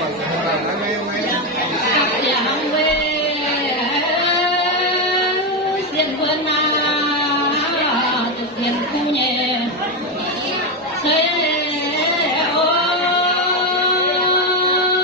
mà đã nghe mấy giang quê xiên vườn na thực hiện khu nhẹ